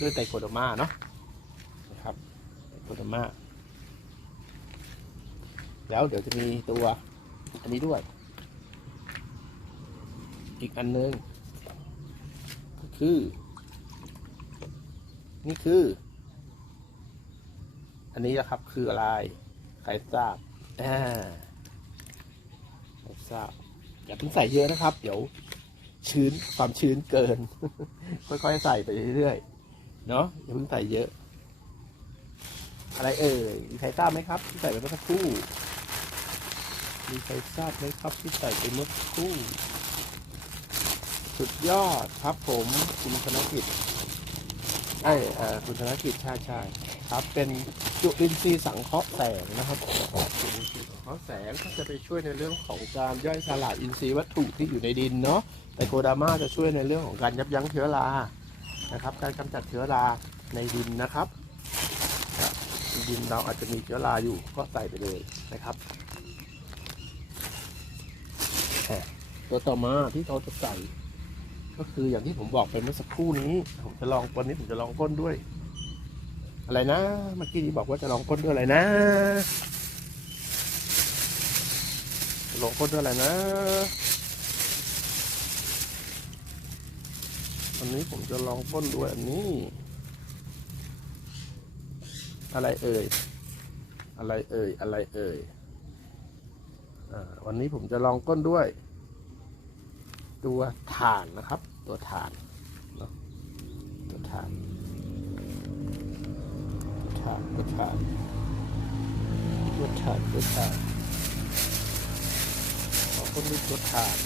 ด้วยไตโคโดมาเนาะนะครับไตโคโดมาแล้วเดี๋ยวจะมีตัวอันนี้ด้วย อีกอันหนึงก็คือ นี่คือ อันนี้นะครับคืออะไร ใครทราบอ่าใครทราบอย่าเพิ่งใส่เยอะนะครับ เดี๋ยวชื้นความชื้นเกิน ค่อยๆใส่ไปเรื่อยๆ เนาะอย่าเพิ่งใส่เยอะ อะไรเอ่ยมีใครทราบไหมครับที่ใส่ไปเมื่อสักครู่มีใครทราบไหมครับที่ใส่ไปเมื่อสักครู่ สุดยอดครับผมคุณธนกิจไอ้เอ่อคุณธนกิจชาชายครับเป็นจุลินทรีย์สังเคราะห์แสงนะครับจุลินทรีย์สังเคราะห์แสงก็จะไปช่วยในเรื่องของการย่อยสลายอินทรีย์วัตถุที่อยู่ในดินเนาะไตรโคดาม่าจะช่วยในเรื่องของการยับยั้งเชื้อรา นะครับ การกำจัดเชื้อราในดินนะครับดินเราอาจจะมีเชื้อราอยู่ก็ใส่ไปเลยนะครับตัวต่อมาที่เราจะใส่ ก็คืออย่างที่ผมบอกไปเมื่อสักครู่นี้ ผมจะลองวันนี้ผมจะลองก้นด้วย อะไรนะเมื่อกี้นี้บอกว่าจะลองก้นด้วยอะไรนะจะลองก้นด้วยอะไรนะ วันนี้ผมจะลองพ่นด้วยอันนี้ อะไรเอ่ย อะไรเอ่ย อะไรเอ่ยอวันนี้ผมจะลองก้นด้วย ตัวถ่านนะครับ ตัวถ่านเนาะตัวถ่านตัวถ่านตัวถ่านตัวถ่านตัวถ่านขอก้นด้วยตัวถ่าน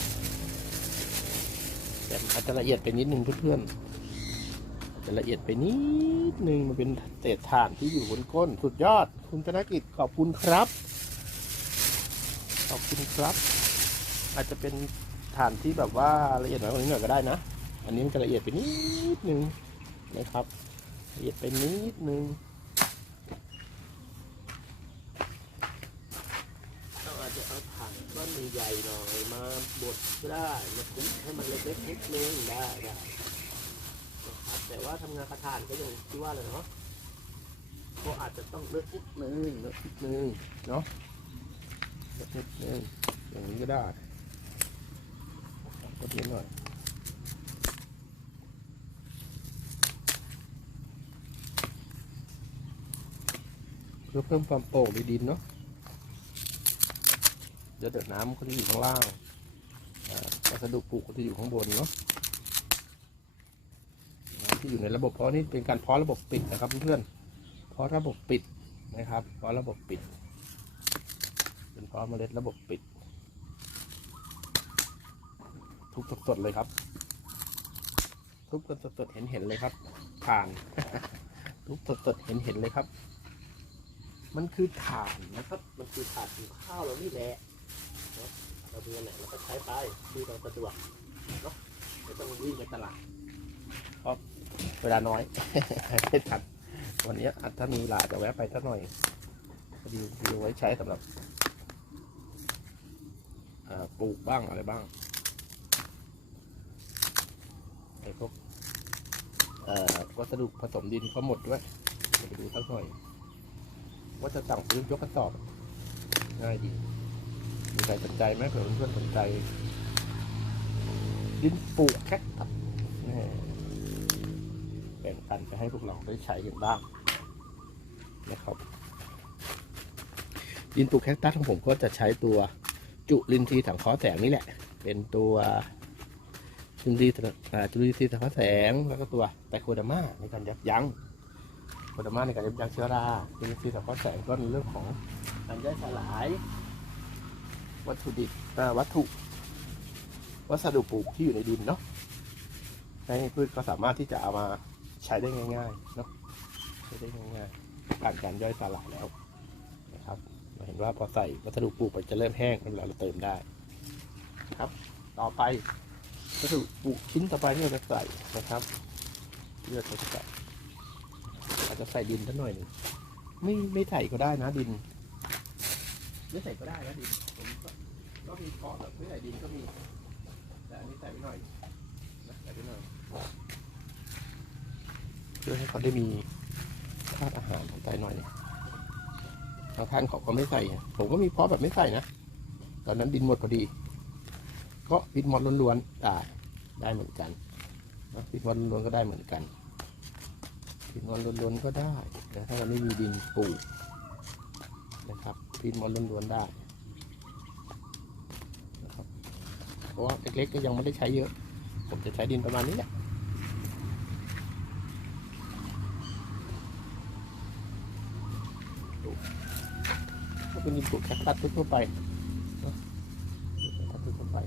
แต่อาจจะละเอียดไปนิดนึงเพื่อนๆจะละเอียดไปนิดนึงมันเป็นเศษถ่านที่อยู่บนก้น สุดยอด คุณธนกิจขอบคุณครับ ขอบคุณครับ อาจจะเป็นถ่านที่แบบว่าละเอียดน้อยกว่านี้หน่อยก็ได้นะ อันนี้มันจะละเอียดไปนิดนึงนะครับ ละเอียดไปนิดนึงเราอาจจะเอาถ่าน ก้อนใหญ่ๆหน่อยมาบดก็ได้มาทุบให้มันเล็กๆนิดนึงได้ได้นะครับแต่ว่าทำงานกระทานก็อย่างที่ว่าเลยเนาะก็อาจจะต้องเลือกนิดนึงเลือกนิดนึงเนาะเลือกนิดนึงอย่างนี้ก็ได้ก็เทียนหน่อยเพื่อเพิ่มความโปร่งในดินเนาะ เดี๋ยวเดือดน้ำก็จะอยู่ข้างล่างอ่าวัสดุปลูกก็จะอยู่ข้างบนเนาะที่อยู่ในระบบเพราะนี่เป็นการเพาะระบบปิดนะครับเพื่อนเพาะระบบปิดนะครับเพาะระบบปิด เป็นเพาะเมล็ดระบบปิด ทุบสดๆเลยครับ ทุบกันสดๆเห็นๆเลยครับถ่าน ทุบสดๆเห็นๆเลยครับ มันคือถ่านนะครับ มันคือถ่านหุงข้าวเรานี่แหละ เรามีอันไหนเราก็ใช้ไปที่เราสะดวกเนาะไม่ต้องวิ่งไปตลาดเพราะเวลาน้อย ไม่ทันวันนี้อาจถ้ามีหลาจะแวะไปสักหน่อยพอดีดีไว้ใช้สำหรับปลูกบ้างอะไรบ้างไอ้พวกวัสดุผสมดินเขาหมดด้วยเดี๋ยวไปดูสักหน่อย ว่าจะสั่งซื้อยกกระสอบง่ายดี มีใครสนใจไหมเผื่อเพื่อนๆสนใจ ดินปลูกแคคตัสแหม่แบ่งปันไปให้พวกเราได้ใช้กันบ้างนะครับ ดินปลูกแคคตัสของผมก็จะใช้ตัวจุลินทรีย์สังเคราะห์แสงนี่แหละ เป็นตัวจุลินทรีย์จุลินทรีย์สังเคราะห์แสง แล้วก็ตัวไตโคเดอร์มาในการยับยั้งโคเดอร์มาในการยับยั้งเชื้อราจุลินทรีย์สังเคราะห์แสงก็ในเรื่องของการย่อยสลาย วัตถุดิบวัตถุ วัสดุปลูกที่อยู่ในดินเนาะให้พืชก็สามารถที่จะเอามาใช้ได้ง่ายๆเนาะใช้ได้ง่ายๆผ่านการย่อยสลายแล้วนะครับเห็นว่าพอใส่วัสดุปลูกไปจะเริ่มแห้งเวลาเราเติมได้ครับ ต่อไปวัสดุปลูกชิ้นต่อไปที่เราจะใส่นะครับที่เราจะใส่อาจจะใส่ดินสักหน่อยหนึ่งไม่ไม่ใส่ก็ได้นะดิน ไม่ใส่ก็ได้นะดินผมก็ก็มีเพาะแบบไม่ใส่ดินก็มี แต่อันนี้ใส่ไปหน่อยนะใส่ไปหน่อยช่วยให้เขาได้มีธาตุอาหารของใต้หน่อยหนึงบางท่านเขาก็ไม่ใส่ ผมก็มีเพาะแบบไม่ใส่นะ ตอนนั้นดินหมดพอดี ก็ดินมอดล้วนๆได้ได้เหมือนกันนะดินมอดล้วนๆก็ได้เหมือนกันดินมอดล้วนๆก็ได้แต่ถ้าเราไม่มีดินปลูก ตีนบดินมอลล้วนๆได้นะครับเพราะว่าเล็กๆก็ยังไม่ได้ใช้เยอะ ผมจะใช้ดินประมาณนี้แหละดูก็เป็นดินปลูกแคคตัสทั่วไปเนอะแคคตัสทั่วๆไป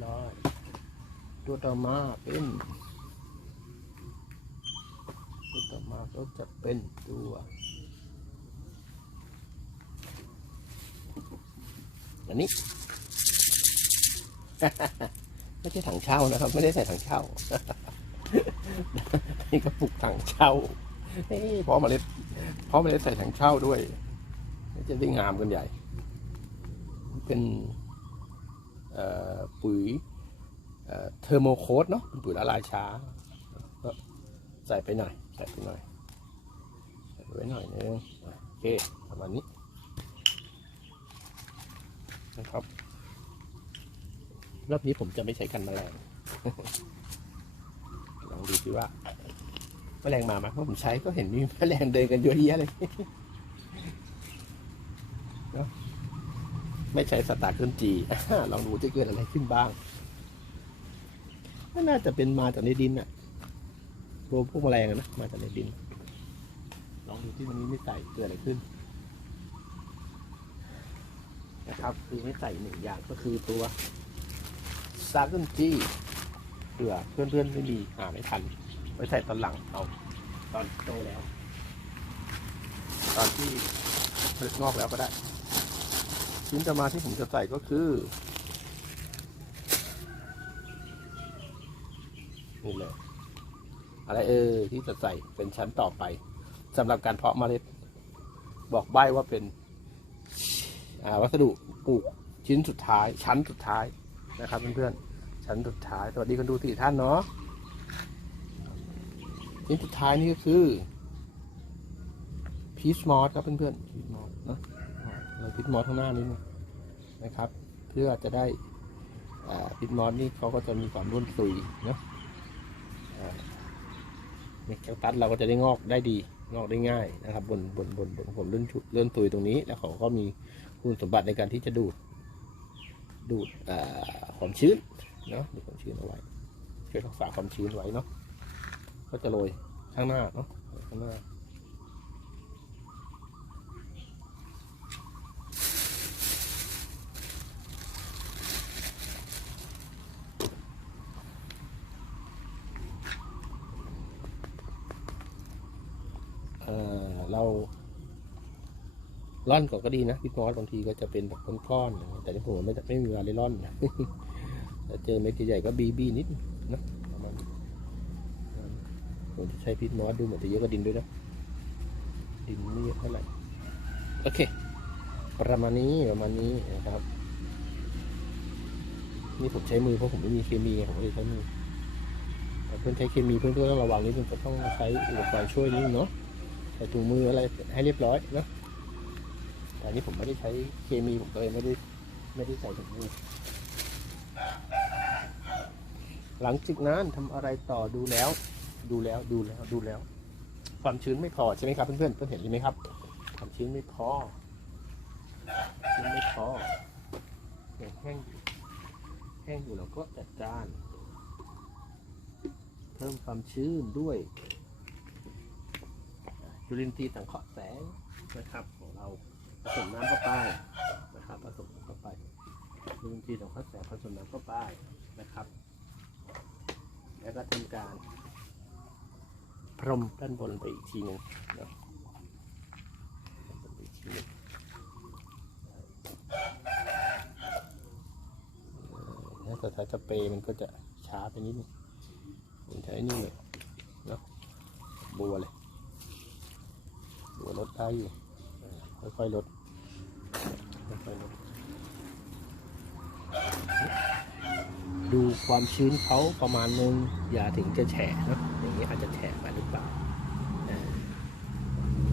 ได้ ตัวต่อมาเป็นตัวต่อมาก็จะเป็นตัวอันนี้ ไม่ใช่ถังเช่านะครับ ไม่ได้ใส่ถังเช่า นี่ก็ปลูกถังเช่าเฮ้ยเพราะเมล็ดเพราะเมล็ดใส่ถังเช่าด้วยจะได้งามกันใหญ่ เป็นปุ๋ย เทอร์โมโคดเนาะเป็นปุ๋ยละลายช้าก็ใส่ไปหน่อยใส่ไปหน่อยใส่ไปไว้หน่อยนึงโอเคประมาณนี้นะครับรอบนี้ผมจะไม่ใช้กันแมลงลองดูสิว่าแมลงมาไหมเพราะผมใช้ก็เห็นมีแมลงเดินกันเยอะแยะเลยเนอะไม่ใช้สตาร์เกิลจีลองดูจะเกิดอะไรขึ้นบ้าง น่าจะเป็นมาจากในดินอะตัวพวกแมลงอะนะมาจากในดิน ลองดูที่วันนี้ไม่ใส่เกิดอะไรขึ้น นะครับคือไม่ใส่หนึ่งอย่างก็คือตัวซาร์เกิลจีเผื่อเพื่อนๆไม่มีหาไม่ทันไว้ใส่ตอนหลังเอาตอนโตแล้ว ตอนที่ผลิตงอกแล้วก็ได้ชิ้นต่อมาที่ผมจะใส่ก็คือ นี่เลยอะไรเออที่จะใส่เป็นชั้นต่อไปสำหรับการเพาะเมล็ด บอกใบ้ว่าเป็นวัสดุปลูกชิ้นสุดท้าย ชั้นสุดท้ายนะครับเพื่อนๆชั้นสุดท้ายสวัสดีคนดูสี่ท่านเนาะชิ้นสุดท้ายนี่ก็คือพีชมอสครับเพื่อนๆพีชมอสเนาะเราพีชมอสข้างหน้านี้นะนะครับ เพื่อจะได้พีชมอสนี่เขาก็จะมีความร่วนซุยเนาะ นแคคตัสเราก็จะได้งอกได้ดี งอกได้ง่ายนะครับ บนบนบนบนผมเลื่อนชุดเลื่อนตุยตรงนี้ แล้วเขาก็มีคุณสมบัติในการที่จะดูด ดูดความชื้นเนาะดูดความชื้นเอาไว้ช่วยรักษาความชื้นไว้เนาะก็จะโรยข้างหน้าเนาะข้างหน้า เอ่อเราร่อนก่อนก็ดีนะพี่มอสบางทีก็จะเป็นแบบก้อนๆแต่ที่ผมไม่ไม่มีเวลาเลยร่อนนะแต่เจอเม็ดใหญ่ก็บีบีนิดนะประมาณผมจะใช้พิษมอสดูเหมือนจะเยอะกว่าดินด้วยนะ ดินไม่เยอะเท่าไหร่โอเค ประมาณนี้ประมาณนี้นะครับ นี่ผมใช้มือเพราะผมไม่มีเคมีผมเลยใช้มือเพื่อนใช้เคมีเพื่อนก็ต้องระวังนิดนึงก็ต้องใช้อุปกรณ์ช่วยนิดนึงเนาะ ส่ถุงมืออะไรให้เรียบร้อยเนอะแต่นี้ผมไม่ได้ใช้เคมีผมก็เลยไม่ได้ไม่ได้ใส่ถุงมือ หลังจากนั้นทำอะไรต่อดูแล้ว ดูแล้วดูแล้วดูแล้ว ความชื้นไม่พอใช่ไหมครับเพื่อนๆเพื่อนเห็นไหมครับ ความชื้นไม่พอชื้นไม่พอยังแห้งอยู่แห้งอยู่เราก็จัดการ เพิ่มความชื้นด้วย จุลินทรีย์สังเคราะห์แสงนะครับของเราผสมน้ำเข้าไปนะครับผสมเข้าไปจุลินทรีย์สังเคราะห์แสงผสมน้ำเข้าไปนะครับ แล้วก็ทำการพรมด้านบนไปอีกทีหนึ่งนะด้านบนไปอีกทีหนึ่งเอ่อถ้าถ้าจะเปรย์มันก็จะช้าไปนิดนึงผมใช้นี่เลยเนาะบัวเลย ดูรถได้อยู่ค่อยๆลดค่อยๆลดดูความชื้นเขาประมาณนึงอย่าถึงจะแฉะเนะอย่างนี้อาจจะแฉะไปหรือเปล่าอ่า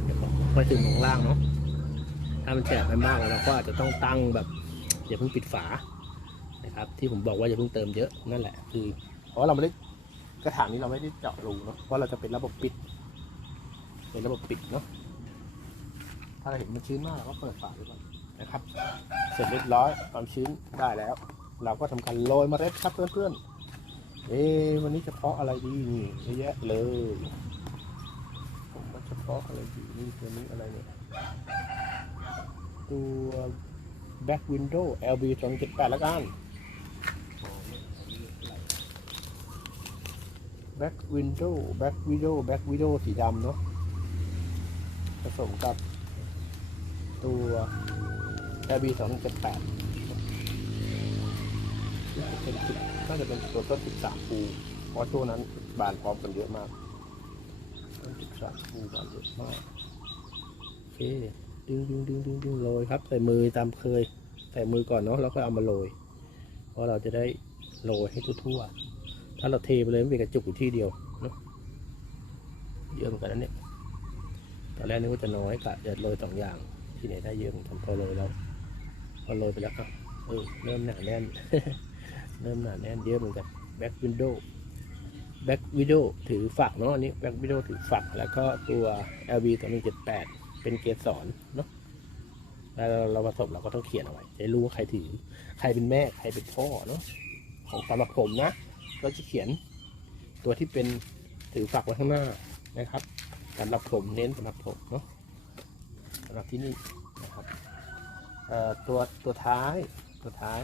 เดี๋ยวผมค่อยถึงลงล่างเนาะถ้ามันแฉะไปมากเราก็อาจจะต้องตั้งแบบอย่าเพิ่งปิดฝานะครับ ที่ผมบอกว่าอย่าเพิ่งเติมเยอะนั่นแหละคือเพราะเราไม่ได้กระถางนี้เราไม่ได้เจาะรูเนาะเพราะเราจะเป็นระบบปิด เป็นระบบปิดเนาะ ถ้าเราเห็นมันชื้นมากเราก็เปิดฝาไว้ก่อนนะครับ เสร็จเรียบร้อยความชื้นได้แล้ว เราก็ทำการโรยเมล็ดครับเพื่อนๆ เอ๊วันนี้จะเพาะอะไรดีนี่เยอะแยะเลยผมว่าจะเพาะอะไรดีนี่ตัวนี้อะไรเนี่ยตัว back window LB 2 7 8แล้วกัน back window back window back window สีดำเนาะผสมกับ ตัว LB 2 7 8เป็นสิบน่าจะเป็นตัวต้นสิบสามปูเพราะช่วงนั้นบานพร้อมกันเยอะมากต้นสิบสามปูบานเยอะมากโอเคดึงดึงดึงดึงดึงโรยครับ ใส่มือตามเคย ใส่มือก่อนเนาะแล้วก็เอามาโรยเพราะเราจะได้โรยให้ทั่วๆถ้าเราเทไปเลยมันเป็นกระจุกอยู่ที่เดียวเนาะเยอะเหมือนกันนะเนี่ยตอนแรกนึกว่าจะน้อยกะจะโรยสองอย่าง ที่ไหนได้เยอะเหมือนกันพอโรยแล้วพอโรยไปแล้วก็เออเริ่มหนาแน่น เริ่มหนาแน่นเยอะเหมือนกัน Back Window Back Window ถือฝักเนาะอันนี้ Back Window ถือฝัก แล้วก็ตัว LV ตัว178เจ็ดแปดเป็นเกสรเนาะแล้วเราเราผสมเราก็ต้องเขียนเอาไว้จะได้รู้ว่าใครถือ ใครเป็นแม่ใครเป็นพ่อเนาะของสำหรับผมนะ ก็จะเขียนตัวที่เป็นถือฝักไว้ข้างหน้านะครับสำหรับผมเน้นสำหรับผมเนาะ หรับที่นี่นะครับตัวตัวท้ายตัวท้าย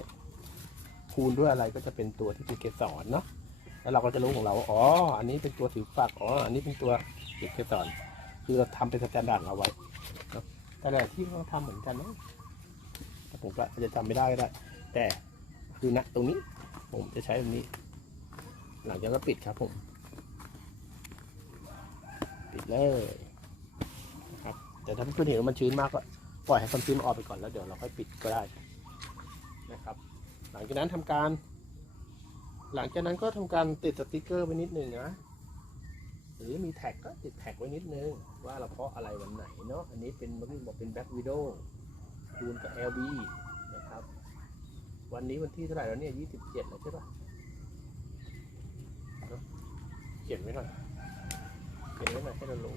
คูณด้วยอะไรก็จะเป็นตัวที่เป็นเกสรเนาะแล้วเราก็จะรู้ของเราอ๋ออันนี้เป็นตัวถือฝักอ๋ออันนี้เป็นตัวติดเกสรคือเราทำเป็นสแตนดาร์ดเอาไว้แต่หลายที่เขาทำเหมือนกันนะแต่ผมก็อาจจะจำไม่ได้ก็ได้ แต่คือณตรงนี้ผมจะใช้แบบนี้ หลังจากนั้นก็ปิดครับผม ปิดเลย แต่ถ้าเพื่อนเห็นว่ามันชื้นมากก็ปล่อยให้ความชื้นมันออกไปก่อนแล้วเดี๋ยวเราค่อยปิดก็ได้นะครับ หลังจากนั้นทำการ หลังจากนั้นก็ทำการติดสติกเกอร์ไว้นิดนึงนะหรือมีแท็กก็ติดแท็กไว้นิดนึง ว่าเราเพาะอะไรวันไหนเนาะอันนี้เป็นมันบอกเป็นแบ็กวิดโอคูณกับ LB นะครับ วันนี้วันที่เท่าไหร่แล้วเนี่ยยี่สิบเจ็ดแล้วใช่ปะเนอะเขียนไว้หน่อยเขียนไว้หน่อยให้เรารู้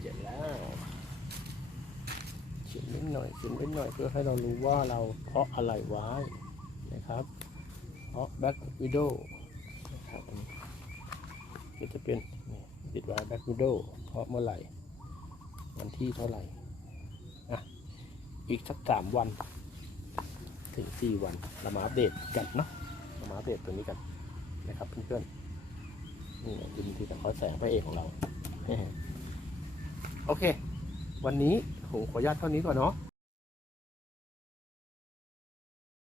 เจ็ดแล้วเขียนนิดหน่อยเขียนนิดหน่อยเพื่อให้เรารู้ว่าเราเพาะอะไรไว้นะครับเพาะแบ็กวิดโอนะครับอันนี้ก็จะเป็นติดไว้แบ็กวิดโอเพาะเมื่อไหร่ วันที่เท่าไหร่อะอีกสักสามวัน ถึงสี่วันเรามาอัปเดตกันเนาะเรามาอัปเดตตัวนี้กันนะครับเพื่อนๆนี่ดินที่ตะขอแสงพระเอกของเรา โอเค วันนี้ผมขออนุญาตเท่านี้ก่อนเนาะ